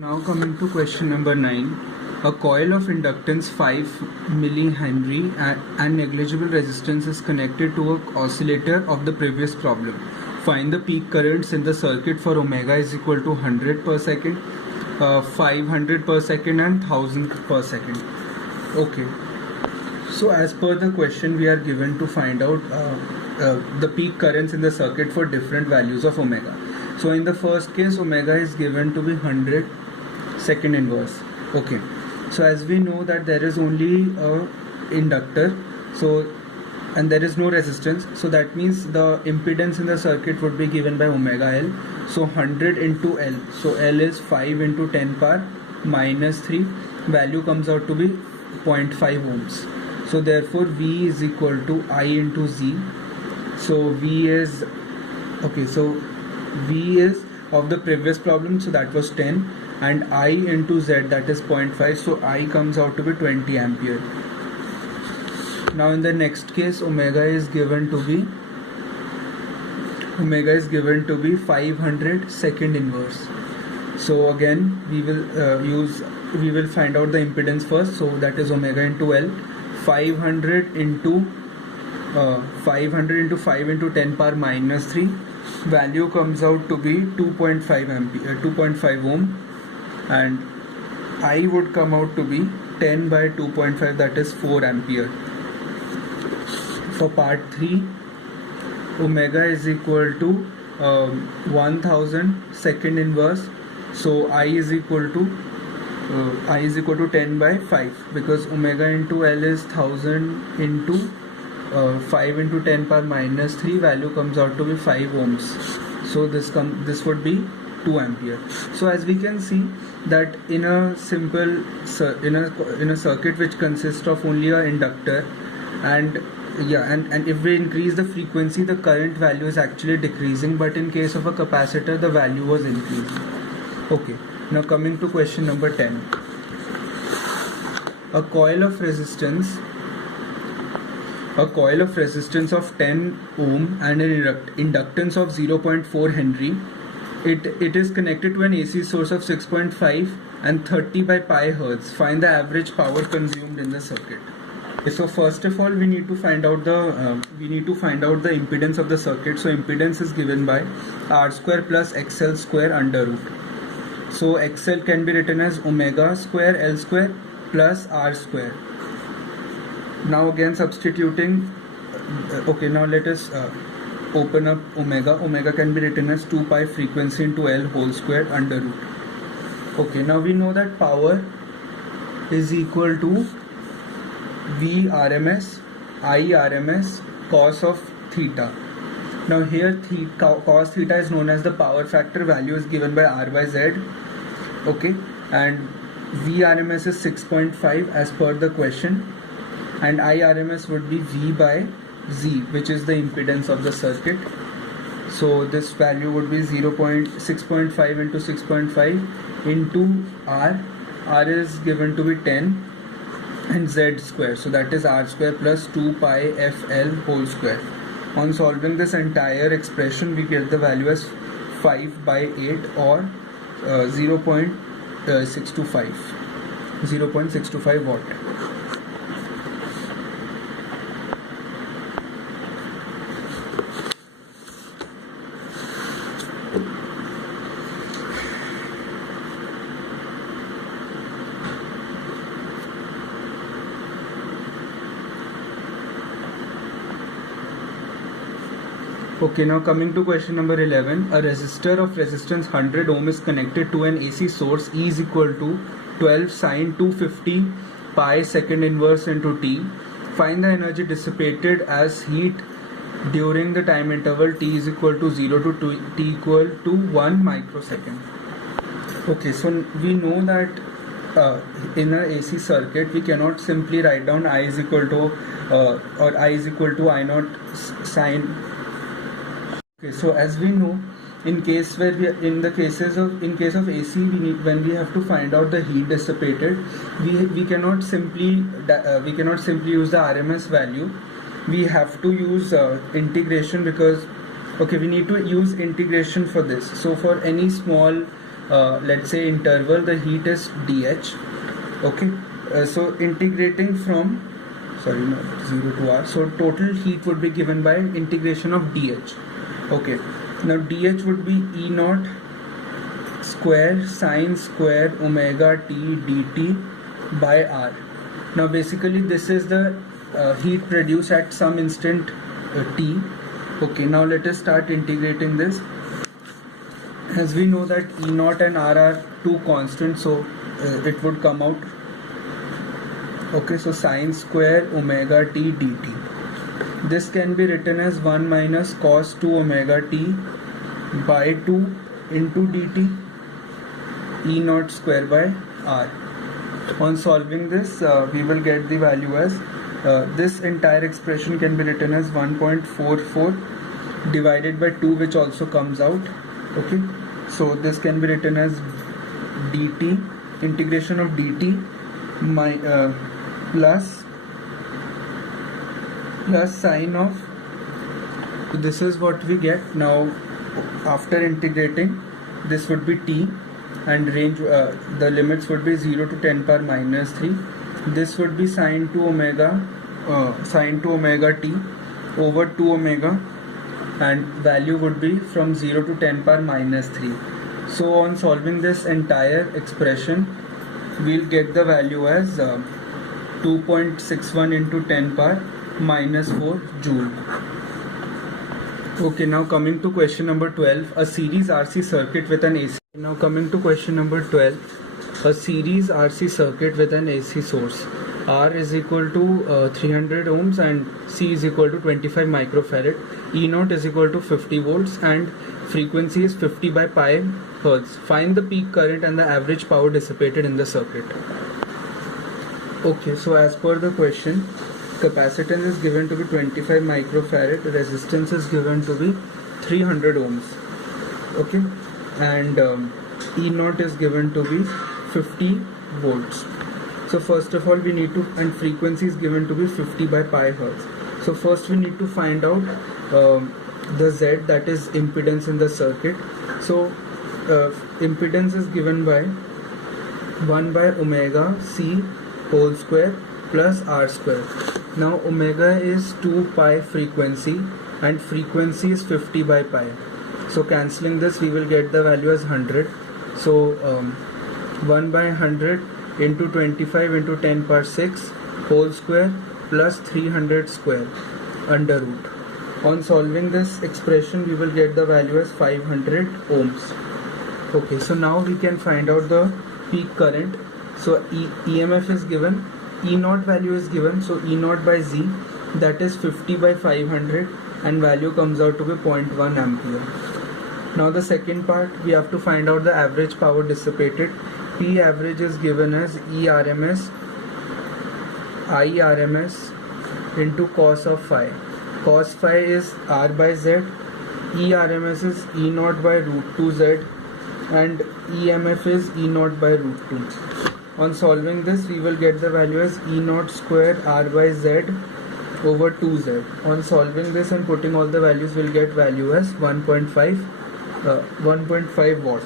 Now coming to question number 9. A coil of inductance 5 millihenry and negligible resistance is connected to an oscillator of the previous problem. Find the peak currents in the circuit for omega is equal to 100 per second, 500 per second and 1000 per second. Okay. So as per the question, we are given to find out the peak currents in the circuit for different values of omega. So in the first case, omega is given to be 100 second inverse. Okay, so as we know that there is only a inductor, so and there is no resistance, so that means the impedance in the circuit would be given by omega L. So 100 into L, so L is 5 into 10 power minus 3, value comes out to be 0.5 ohms. So therefore V is equal to I into Z. So V is okay, so V is of the previous problem, so that was 10, and I into Z, that is 0.5, so I comes out to be 20 ampere. Now in the next case, omega is given to be 500 second inverse. So again we will find out the impedance first, so that is omega into L. 500 into 5 into 10 power minus 3, value comes out to be 2.5 ampere, 2.5 ohm, and I would come out to be 10 by 2.5, that is 4 ampere. For part 3, omega is equal to 1000 second inverse, so I is equal to 10 by 5, because omega into L is 1000 into 5 into 10 power minus 3, value comes out to be 5 ohms, so this would be 2 ampere. So as we can see that in a simple in a circuit which consists of only an inductor, and if we increase the frequency, the current value is actually decreasing, but in case of a capacitor the value was increasing. Okay, now coming to question number 10. A coil of resistance of 10 ohm and an inductance of 0.4 henry. It is connected to an AC source of 6.5 and 30 by pi hertz. Find the average power consumed in the circuit. Okay, so first of all, we need to find out the impedance of the circuit. So impedance is given by R square plus XL square under root. So XL can be written as omega square L square plus R square. Now again substituting. Okay, now let us open up omega. Omega can be written as 2 pi frequency into L whole square under root. Okay, now we know that power is equal to V RMS I RMS cos of theta. Now here cos theta is known as the power factor, value is given by R by Z. Okay, and V RMS is 6.5 as per the question, and I RMS would be V by Z, which is the impedance of the circuit. So this value would be 6.5 into 6.5 into R. R is given to be 10 and Z square, so that is R square plus 2 pi FL whole square. On solving this entire expression, we get the value as 5 by 8 or 0.625 watt. Okay, now coming to question number 11. A resistor of resistance 100 ohm is connected to an AC source. E is equal to 12 sine 250 pi second inverse into T. Find the energy dissipated as heat during the time interval T is equal to 0 to T equal to 1 microsecond. Okay, so we know that in an AC circuit we cannot simply write down I is equal to or I is equal to I naught sine. Okay, so as we know, in case of AC, when we have to find out the heat dissipated, we cannot simply use the RMS value. We have to use integration, because we need to use integration for this. So for any small let's say interval, the heat is dH. Okay, so integrating from 0 to R, so total heat would be given by integration of dH. Okay, now dH would be E naught square sine square omega t dt by R. Now basically this is the heat produced at some instant t. Okay, now let us start integrating this. As we know that E naught and R are two constants, so it would come out. Okay, so sine square omega t dt. This can be written as 1 minus cos 2 omega t by 2 into dt E naught square by R. On solving this, we will get the value as this entire expression can be written as 1.44 divided by 2, which also comes out. Okay, so this can be written as dt, integration of dt plus sine of, this is what we get. Now after integrating, this would be t, and range the limits would be 0 to 10 power minus 3. This would be sine 2 omega t over 2 omega, and value would be from 0 to 10 power minus 3. So on solving this entire expression, we'll get the value as 2.61 into 10 power minus 4 joule. Okay, now coming to question number 12, a series RC circuit with an AC. Now coming to question number 12, a series RC circuit with an AC source. R is equal to 300 ohms and C is equal to 25 microfarad. E naught is equal to 50 volts and frequency is 50 by pi hertz. Find the peak current and the average power dissipated in the circuit. Okay, so as per the question, capacitance is given to be 25 microfarad, resistance is given to be 300 ohms. Okay, and E naught is given to be 50 volts. So first of all we need to, and frequency is given to be 50 by pi hertz. So first we need to find out the Z, that is impedance in the circuit. So impedance is given by 1 by omega C whole square plus R square. Now omega is 2 pi frequency and frequency is 50 by pi. So cancelling this, we will get the value as 100. So 1 by 100 into 25 into 10 power 6 whole square plus 300 square under root. On solving this expression, we will get the value as 500 ohms. Okay, so now we can find out the peak current. So EMF is given, E naught value is given, so E naught by Z, that is 50 by 500, and value comes out to be 0.1 ampere. Now the second part, we have to find out the average power dissipated. P average is given as ERMS, IRMS into cos of phi. Cos phi is R by Z, ERMS is E naught by root 2Z, and EMF is E naught by root 2. On solving this, we will get the value as E naught square R by Z over 2Z. On solving this and putting all the values, we'll get value as 1.5 watt.